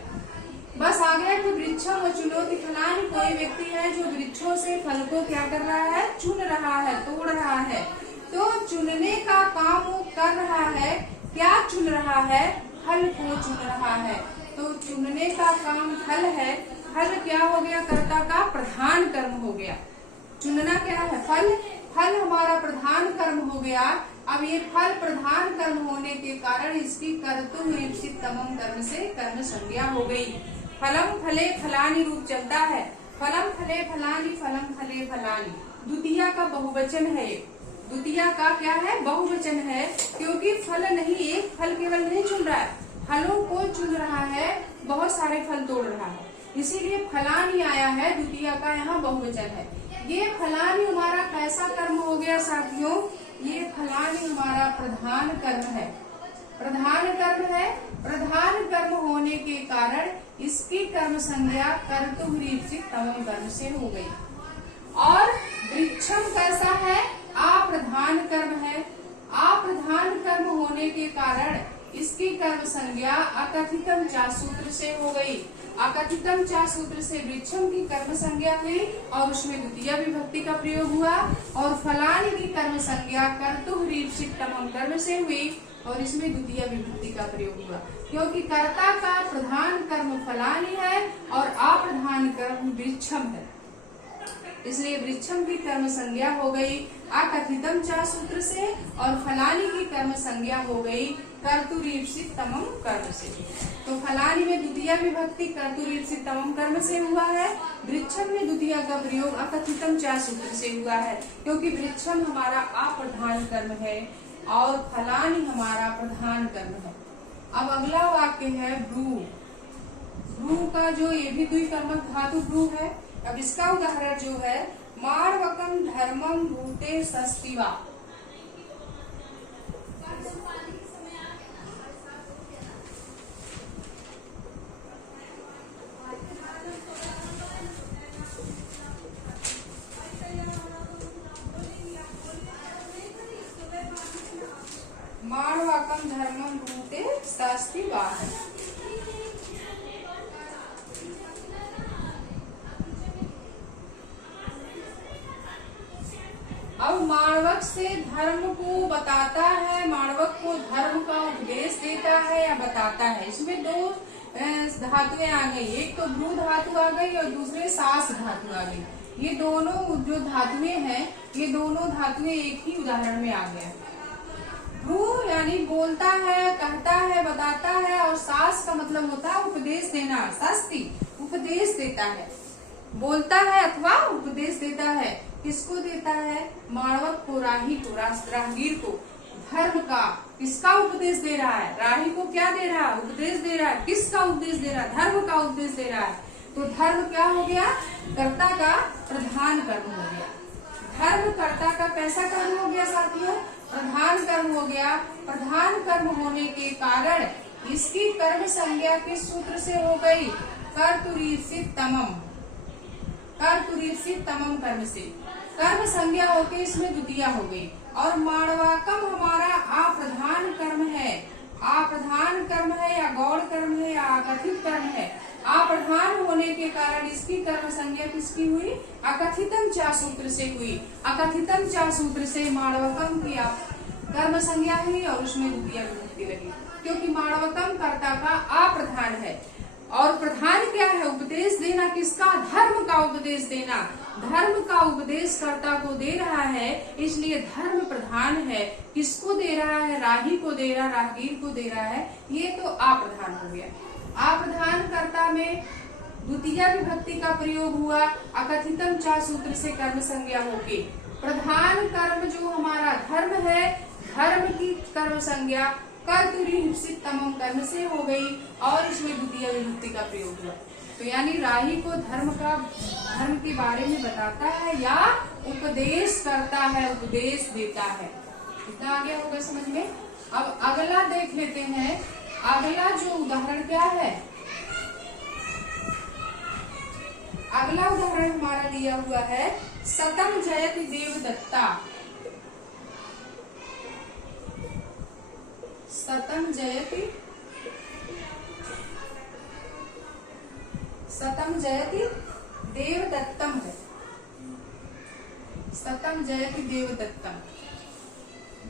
बस आ गया कि वृक्षम व चुनौती फलानी, कोई व्यक्ति है जो वृक्षों से फल को क्या कर रहा है? चुन रहा है, तोड़ रहा है। तो चुनने का काम वो कर रहा है, क्या चुन रहा है? फल को चुन रहा है। तो चुनने का काम फल है, फल क्या हो गया? कर्ता का प्रधान कर्म हो गया। चुनना क्या है? फल, फल हमारा प्रधान कर्म हो गया। अब ये फल प्रधान कर्म होने के कारण इसकी कर्तुः रीप्सित तमम कर्म से कर्म संज्ञा हो गई। फलम फले फलानी रूप चलता है, फलम फले फलानी, फलम फले फलानी। द्वितीय का बहुवचन है, द्वितीय का क्या है? बहुवचन है, क्योंकि फल नहीं, एक फल केवल नहीं चुन रहा है, फलों को चुन रहा है, बहुत सारे फल तोड़ रहा है, इसीलिए फलानी आया है। द्वितीय का यहाँ बहुवचन है। ये फलानी हमारा कैसा कर्म हो गया साथियों? ये फलानी हमारा प्रधान कर्म है, प्रधान कर्म है। प्रधान कर्म होने के कारण इसकी कर्म संज्ञा कर्तुः रीप्सित तमम कर्म से हो गई। और वृक्षम कैसा है? अप्रधान कर्म है। अप्रधान कर्म होने के कारण इसकी कर्म संज्ञा अकथितम चा सूत्र से हो गई। अकथितम चा सूत्र से वृक्षम की कर्म संज्ञा हुई और उसमें द्वितीय विभक्ति का प्रयोग हुआ। और फलानी की कर्म संज्ञा कर्तुः रीप्सित तमम कर्म से हुई और इसमें द्वितीय विभक्ति का प्रयोग हुआ, क्योंकि कर्ता का प्रधान कर्म फलानी है और अप्रधान कर्म वृक्षम है। इसलिए वृक्षम की कर्म संज्ञा हो गई अकथितम चा सूत्र से, और फलानी की कर्म संज्ञा हो गई कर्तुरीप्सित तमम कर्म से। तो फलानी में द्वितीय विभक्ति कर्तुरीप्सित तमम कर्म से हुआ है, वृक्षम में द्वितीय का प्रयोग अकथितम चा सूत्र से हुआ है, क्योंकि वृक्षम हमारा अप्रधान कर्म है और फलानी हमारा प्रधान कर्म है। अब अगला वाक्य है ब्रू। ब्रू का जो ये भी द्विकर्मक धातु ब्रू है। अब इसका उदाहरण जो है माणवकम धर्मम भूते सस्तिवा। माणवकम धर्मम भूते सस्तिवा। अब माणवक से धर्म को बताता है, माणवक को धर्म का उपदेश देता है या बताता है। इसमें दो धातुएं आ गई, एक तो भ्रू धातु आ गई और दूसरे सास धातु आ गई। ये दोनों जो धातुएं हैं, ये दोनों धातुएं एक ही उदाहरण में आ गया। भ्रू यानी बोलता है, कहता है, बताता है, और सास का मतलब होता है उपदेश देना। शास्त्री उपदेश देता है, बोलता है अथवा उपदेश देता है। किसको देता है? माणवक को, राही को, राहगीर को। धर्म का किसका उपदेश दे रहा है? राही को क्या दे रहा है? उपदेश दे रहा है। किसका उपदेश दे रहा है? धर्म का उपदेश दे रहा है। तो धर्म क्या हो गया? कर्ता का प्रधान कर्म हो गया। धर्म कर्ता का कैसा कर्म हो गया साथियों? प्रधान कर्म हो गया। प्रधान कर्म होने के कारण इसकी कर्म संज्ञा किस सूत्र से हो गई? कर्तुरीप्सित तमम, कर्तुरीप्सित तमम कर्म से कर्म संज्ञा होके इसमें द्वितीय हो गई। और माणवाकम हमारा अप्रधान कर्म है। अप्रधान कर्म है या गौड़ कर्म है या अकथित कर्म है। अप्रधान होने के कारण इसकी कर्म संज्ञा किसकी हुई? अकथितम चा सूत्र से हुई। अकथितम चा सूत्र से माणवकम की कर्म संज्ञा हुई और उसमें द्वितीय विभक्ति लगी, क्योंकि माणवकम कर्ता का अप्रधान है। और प्रधान क्या है? उपदेश देना। किसका? धर्म का उपदेश देना। धर्म का उपदेश कर्ता को दे रहा है, इसलिए धर्म प्रधान है। किसको दे रहा है? राही को दे रहा, राहगीर को दे रहा है। ये तो अप्रधान हो गया। अप्रधान कर्ता में द्वितीय विभक्ति का प्रयोग हुआ अकथितम चा सूत्र से कर्म संज्ञा होके। प्रधान कर्म जो हमारा धर्म है, धर्म की कर्म संज्ञा कर्तुरीप्सित तमम कर्म से हो गई और इसमें द्वितीय विभक्ति का प्रयोग हुआ। तो यानी राही को धर्म के बारे में बताता है या उपदेश करता है, उपदेश देता है। इतना आगे होगा समझ में। अब अगला देख लेते हैं। अगला जो उदाहरण क्या है? अगला उदाहरण हमारा दिया हुआ है सतम जयति देवदत्ता। सतम जयति, सतम जयति देवदत्तम है। सतम जयति देवदत्तम,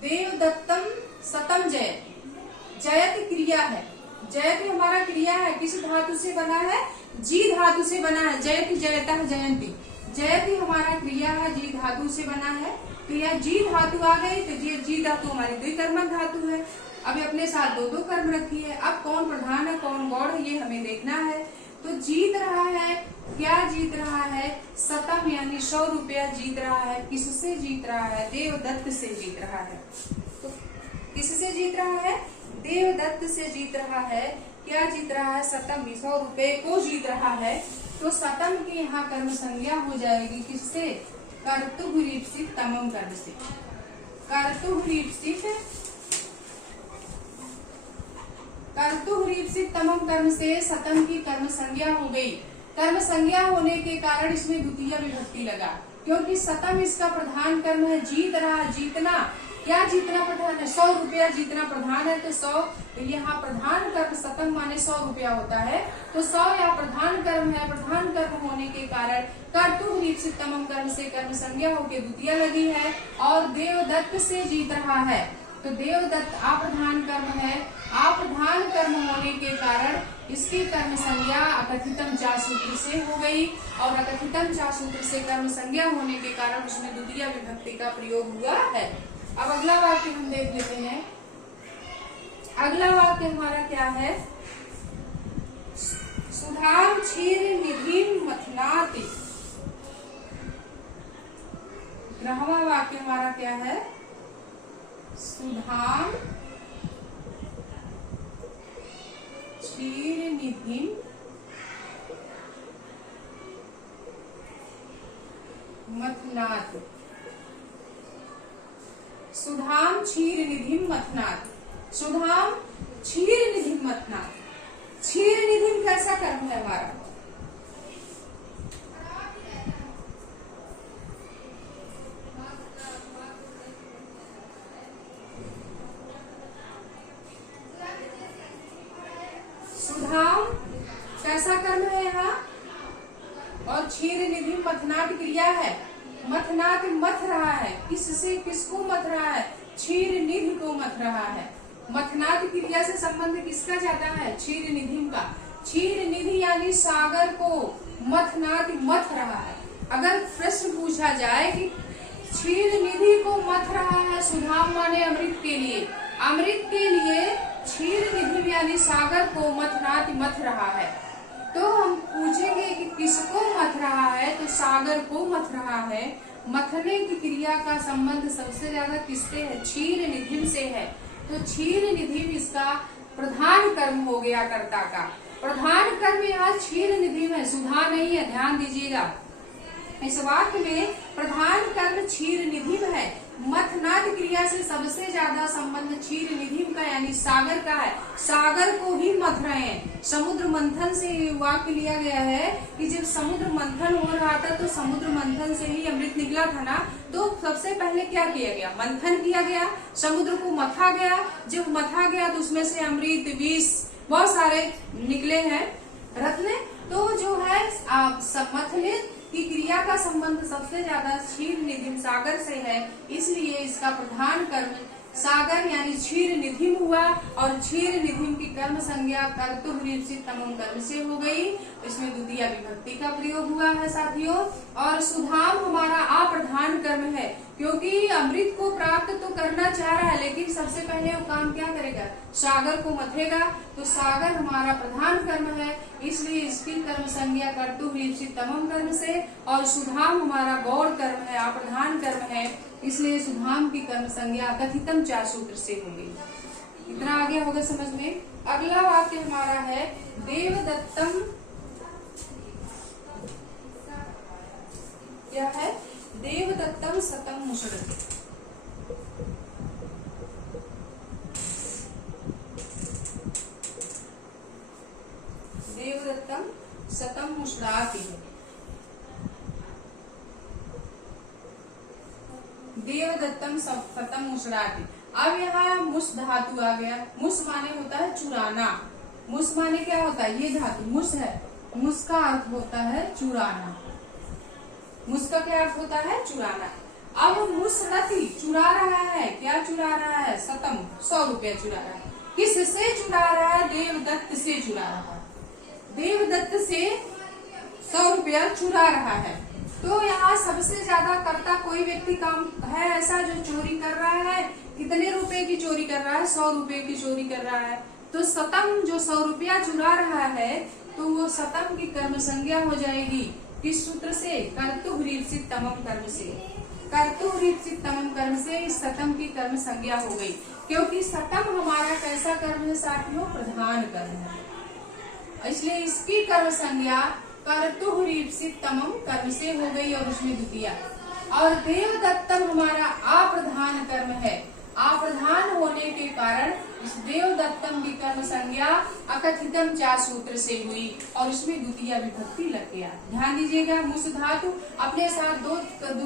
देवदत्तम सतम जयति। जयति क्रिया है, जयति हमारा क्रिया है। किस धातु से बना है? जी धातु से बना है। जयति जयतः जयंती, जयति हमारा क्रिया है, जी धातु से बना है। तो यह जी धातु आ गई, तो जी धातु हमारी द्विकर्मक धातु है। अभी अपने साथ दो दो कर्म रखी है। अब कौन प्रधान है कौन गौड़ है ये हमें देखना है। तो जीत रहा है, क्या जीत रहा है? सतम यानी 100 रुपया जीत रहा है। किससे जीत रहा है? देवदत्त से जीत रहा है। तो किससे जीत रहा है? देवदत्त से जीत रहा है। क्या जीत रहा है? सतम 100 रुपए को जीत रहा है। तो सतम की यहाँ कर्म संज्ञा हो जाएगी किससे? कर्तुरीप्सित तमम कर्म से। कर्तुरीप्सित तमम कर्म से सतम की कर्म संज्ञा हो गई। कर्म संज्ञा होने के कारण इसमें द्वितीय विभक्ति लगा, क्योंकि सतम इसका प्रधान कर्म है। जीत रहा, जीतना। क्या जीतना प्रधान है? 100 रुपया जीतना प्रधान है। तो 100 यहाँ प्रधान कर्म सतम माने 100 रुपया होता है। तो 100 या प्रधान कर्म है। प्रधान कर्म होने के कारण कर्तुरीप्सित तमम कर्म से कर्म संज्ञा होकर द्वितीय लगी है और देवदत्त से जीत रहा है। तो देवदत्त अप्रधान कर्म है। अप्रधान कर्म होने के कारण इसकी कर्म संज्ञा अकथितम चा सूत्र से हो गई और अकथितम चा सूत्र से कर्म संज्ञा होने के कारण उसमें द्वितीय विभक्ति का प्रयोग हुआ है। अब अगला वाक्य हम देख लेते हैं। अगला वाक्य हमारा क्या है? सुधाम क्षीर निधिम मथनाति। ग्रहवा वाक्य हमारा क्या है? सुधाम क्षीर निधिम मथनात्। सुधाम क्षीर निधिम मथनात्। सुधाम क्षीर निधिम मथनात्। क्षीर निधिम कैसा कर्म है हमारा? सुधाम कैसा कर्म है यहाँ? और क्षीर निधि मथनाट क्रिया है। मथनाट मथ रहा है, किससे किसको मथ रहा है? क्षीर निधि को मथ रहा है। मथनाट क्रिया से संबंध किसका जाता है? क्षीर निधि का। क्षीर निधि यानी सागर को मथनाट मथ रहा है। अगर प्रश्न पूछा जाए कि क्षीर निधि को मथ रहा है सुधाम माने अमृत के लिए, अमृत के लिए क्षीर निधि यानी सागर को मथनाट मथ रहा है, तो हम पूछेंगे कि किसको मथ रहा है? तो सागर को मथ रहा है। मथने की क्रिया का संबंध सबसे ज्यादा किससे है? क्षीर निधि से है। तो क्षीर निधि इसका प्रधान कर्म हो गया कर्ता का। प्रधान कर्म यहाँ क्षीर निधि में, सुधा नहीं है, ध्यान दीजिएगा। इस वाक्य में प्रधान कर्म क्षीर निधि है। मथनाट क्रिया से सबसे ज्यादा संबंध क्षीर निधि का यानी सागर का है। सागर को ही मथ रहे हैं। समुद्र मंथन से वाक्य लिया गया है कि जब समुद्र मंथन हो रहा था तो समुद्र मंथन से ही अमृत निकला था ना, तो सबसे पहले क्या किया गया? मंथन किया गया, समुद्र को मथा गया। जब मथा गया तो उसमें से अमृत, विष बहुत सारे निकले हैं रत्न। तो जो है मथने की क्रिया का संबंध सबसे ज्यादा क्षीर निधि सागर से है, इसलिए इसका प्रधान कर्म सागर यानी क्षीर निधि हुआ और क्षीर निधि की कर्म संज्ञा कर्तुः तमम कर्म से हो गई। इसमें द्वितीय विभक्ति का प्रयोग हुआ है साथियों। और सुधाम हमारा अप्रधान कर्म है, क्योंकि अमृत को प्राप्त तो करना चाह रहा है लेकिन सबसे पहले वो काम क्या करेगा? सागर को मथेगा। तो सागर हमारा प्रधान कर्म है, इसलिए इसकी कर्म संज्ञा कर्तुः तमम कर्म से। और सुधाम हमारा गौड़ कर्म है, अप्रधान कर्म है, इसलिए सुधाम की कर्म संज्ञा कथितम चा सूत्र से होगी। इतना आगे होगा समझ में। अगला वाक्य हमारा है देवदत्तम। क्या है? देवदत्तम सतम मुषड़ति। देवदत्तम सतम मुषड़ाति है। देवदत्तम सतम मुषड़ाति। अब यहाँ मुस धातु आ गया। मुस माने होता है चुराना। मुस माने क्या होता है? ये धातु मुस है, मुस का अर्थ होता है चुराना। मुस का क्या अर्थ होता है? चुराना। अब मुसरति चुरा रहा है। क्या चुरा रहा है? सतम 100 रुपया चुरा रहा है। किससे चुरा रहा है? देवदत्त से चुरा रहा है। देवदत्त से 100 रुपया चुरा रहा है। तो यहाँ सबसे ज्यादा कर्ता कोई व्यक्ति काम है ऐसा जो चोरी कर रहा है। कितने रुपए की चोरी कर रहा है? 100 रुपए की चोरी कर रहा है। तो सतम जो 100 रुपया चुरा रहा है तो वो सतम की कर्म संज्ञा हो जाएगी। किस सूत्र से? कर्तुः तमम कर्म से। कर्तुः तमम कर्म से इस सतम की कर्म संज्ञा हो गई, क्योंकि सतम हमारा कैसा कर्म है साथियों? प्रधान कर्म है, इसलिए इसकी कर्म संज्ञा कर्तुः तमम कर्म से हो गई और उसमें द्वितीय। और देवदत्तम हमारा अप्रधान कर्म है। अप्रधान होने के कारण इस देवदत्तम की कर्म संज्ञा अकथितम चा सूत्र से हुई और उसमें द्वितीय विभक्ति लग गया। ध्यान दीजिएगा, मुस धातु अपने साथ दो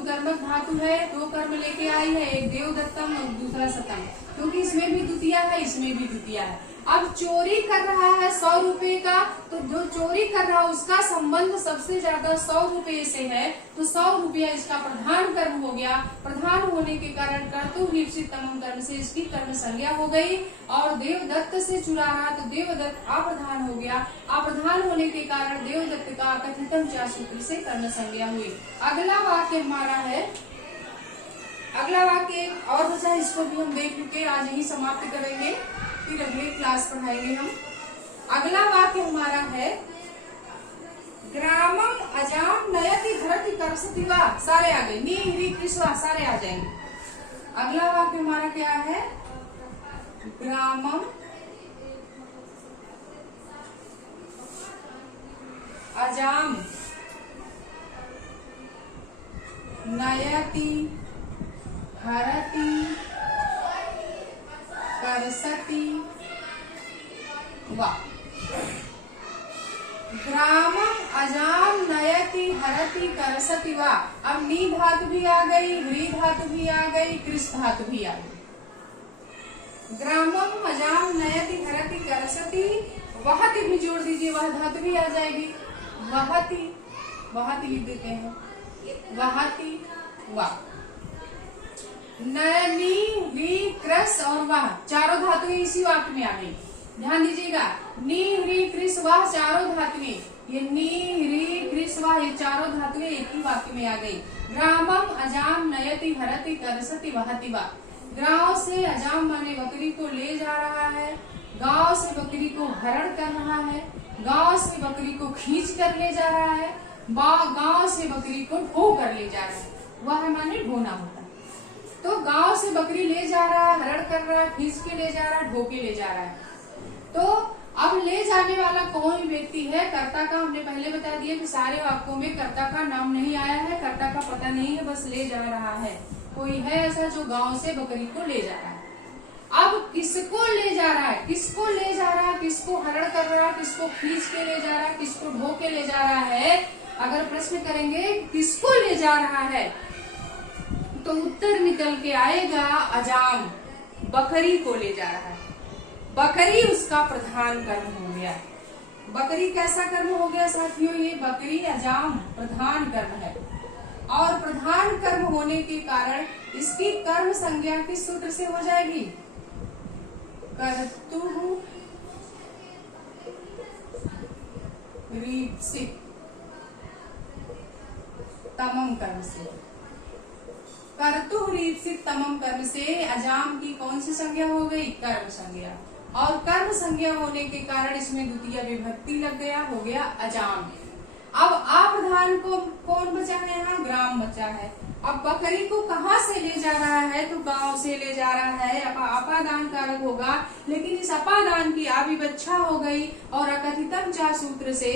कर्मक धातु है, 2 कर्म लेके आई है, एक देवदत्तम और दूसरा सतम, क्योंकि इसमें भी द्वितीय है, इसमें भी द्वितीय है। अब चोरी कर रहा है 100 रुपए का, तो जो चोरी कर रहा है उसका संबंध सबसे ज्यादा 100 रुपए से है, तो 100 रुपया इसका प्रधान कर्म हो गया। प्रधान होने के कारण कर्तु रीप्सित तमम कर्म से इसकी कर्म संज्ञा हो गई। और देवदत्त से चुरा रहा तो देवदत्त अप्रधान हो गया। अप्रधान होने के कारण देवदत्त का कथितम चा सूत्र से कर्म संज्ञा हुई। अगला वाक्य हमारा है, अगला वाक्य एक और बचा, इसको भी हम देख चुके, आज यही समाप्त करेंगे, फिर अगले क्लास पढ़ाएंगे हम। अगला वाक्य हमारा है ग्रामम अजाम नयति धरति करसति वा, सारे आ गए, नी ह्री कृष्वा सारे आ जाएंगे। अगला वाक्य हमारा क्या है, ग्रामम अजाम नयति हरति करसति वा। ग्रामम अजाम नयति हरति करसति वा। अब नी धातु भी आ गई, ह्री धातु भी आ गई, कृष धातु भी आ गई। ग्रामम अजाम नयति हरति करसति, वहति भी जोड़ दीजिए, वह धातु भी आ जाएगी। वहति, वहति लिख देते हैं, वहति वा। नी ह्री कृष और वाह चारों धातुएं इसी वाक्य में आ गई, ध्यान दीजिएगा। नी ह्री कृष वाह चारों धातुएं, ये नी ह्री कृष वाह ये चारों धातुएं एक ही वाक्य में आ गई। ग्रामम अजाम नयति हरति करसति वहति वा। गांव से अजाम माने बकरी को ले जा रहा है, गांव से बकरी को हरण कर रहा है, गांव से बकरी को खींच कर ले जा रहा है, गांव से बकरी को ढो कर ले जा रहा है। वह माने ढोना होता है। तो गांव से बकरी ले जा रहा है, हरण कर रहा है, खींच के ले जा रहा है, ढो के ले जा रहा है। तो अब ले जाने वाला कौन व्यक्ति है, कर्ता का हमने पहले बता दिया कि सारे वाक्यों में कर्ता का नाम नहीं आया है, कर्ता का पता नहीं है, बस ले जा रहा है। कोई है ऐसा जो गांव से बकरी को ले जा रहा है। अब किसको ले जा रहा है, किसको ले जा रहा है, किसको हरण कर रहा है, किसको खींच के ले जा रहा है, किसको ढो के ले जा रहा है। अगर प्रश्न करेंगे किसको ले जा रहा है, तो उत्तर निकल के आएगा अजाम, बकरी को ले जा रहा है। बकरी उसका प्रधान कर्म हो गया। बकरी कैसा कर्म हो गया साथियों, ये बकरी अजाम प्रधान कर्म है। और प्रधान कर्म होने के कारण इसकी कर्म संज्ञा किस सूत्र से हो जाएगी, कर्तुः रीप्सित तमम कर्म से। कर्तुः रीप्सित तमम कर्म से अजाम की कौन सी संज्ञा हो गई, कर्म संज्ञा। और कर्म संज्ञा होने के कारण इसमें द्वितीय विभक्ति लग गया, हो गया अजाम। अब अप्रधान को कौन बचा है, यहाँ ग्राम बचा है। अब बकरी को कहाँ से ले जा रहा है, तो गांव से ले जा रहा है। अपादान कारक होगा, लेकिन इस अपादान की अविवच्छा हो गई और अकथितम चा सूत्र से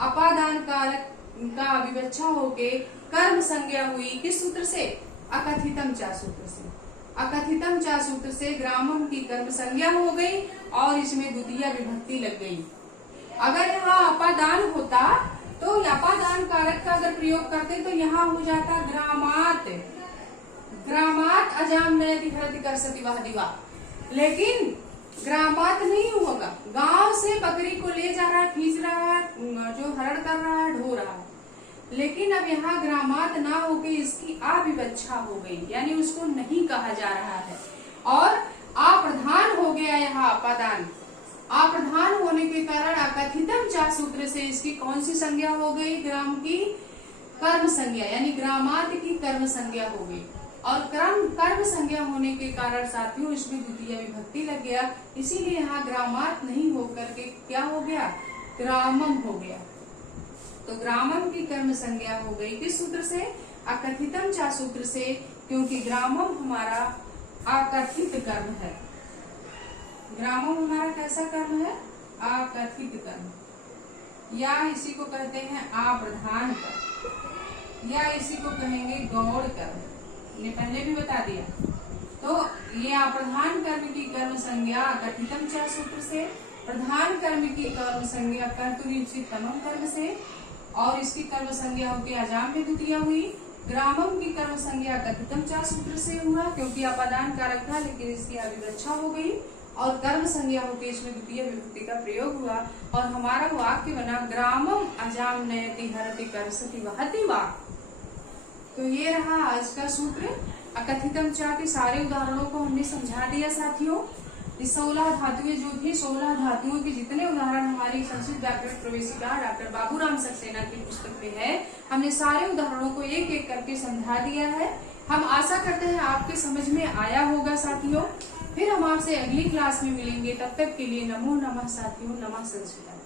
अपादान कारक का अविवच्छा होके कर्म संज्ञा हुई। किस सूत्र से, अकथितम चा सूत्र से। अकथितम चा सूत्र से ग्रामम की कर्म संज्ञा हो गई और इसमें द्वितीय विभक्ति लग गई। अगर यहाँ अपादान होता तो अपादान कारक का अगर प्रयोग करते तो यहाँ हो जाता ग्रामात, ग्रामात अजाम नयति हरति करसति वहति वा। लेकिन ग्रामात नहीं होगा, गांव से बकरी को ले जा रहा है, खींच रहा है, जो हरण कर रहा है, ढो रहा है। लेकिन अब यहाँ ग्रामात ना होके इसकी अविवच्छा हो गई, यानी उसको नहीं कहा जा रहा है और अप्रधान हो गया यहाँ अपादान। अप्रधान होने के कारण अकथितम चा सूत्र से इसकी कौन सी संज्ञा हो गई, ग्राम की कर्म संज्ञा, यानी ग्रामात की कर्म संज्ञा हो गई। और कर्म संज्ञा होने के कारण साथियों इसमें द्वितीय विभक्ति लग गया, इसीलिए यहाँ ग्रामात नहीं होकर के क्या हो गया, ग्रामम हो गया। तो ग्रामम की कर्म संज्ञा हो गई किस सूत्र से, अकथितम चा सूत्र से, क्योंकि ग्रामम हमारा अकथित कर्म है। ग्रामम हमारा कैसा कर्म है, अकथित कर्म, या इसी को कहते हैं अप्रधान कर्म, या इसी को कहेंगे गौड़ कर्म, ये पहले भी बता दिया। तो ये अप्रधान कर्म की कर्म संज्ञा अकथितम चा सूत्र से, प्रधान कर्म की कर्म संज्ञा कर्तु रीप्सित तमम कर्म से, और इसकी कर्म संज्ञा होकर अजाम में द्वितीय हुई। ग्रामम की कर्म संज्ञा कथितम चा सूत्र से हुआ, क्योंकि अपादान कारक था लेकिन इसकी अविवच्छा हो गई। और कर्म संज्ञा होकर इसमें द्वितीय विभक्ति का प्रयोग हुआ और हमारा वाक्य बना ग्रामम अजाम नयति हरति करसति वहति वा। तो ये रहा आज का सूत्र। अकथितम चाति सारे उदाहरणों को हमने समझा दिया साथियों। 16 धातुएं जो थी 16 धातुओं के जितने उदाहरण हमारी संस्कृत व्याकरण प्रवेशिका डॉक्टर बाबूराम सक्सेना की पुस्तक में है, हमने सारे उदाहरणों को एक एक करके समझा दिया है। हम आशा करते हैं आपके समझ में आया होगा साथियों। फिर हम आपसे अगली क्लास में मिलेंगे, तब तक के लिए नमो नमः साथियों, नमः संस्कृत।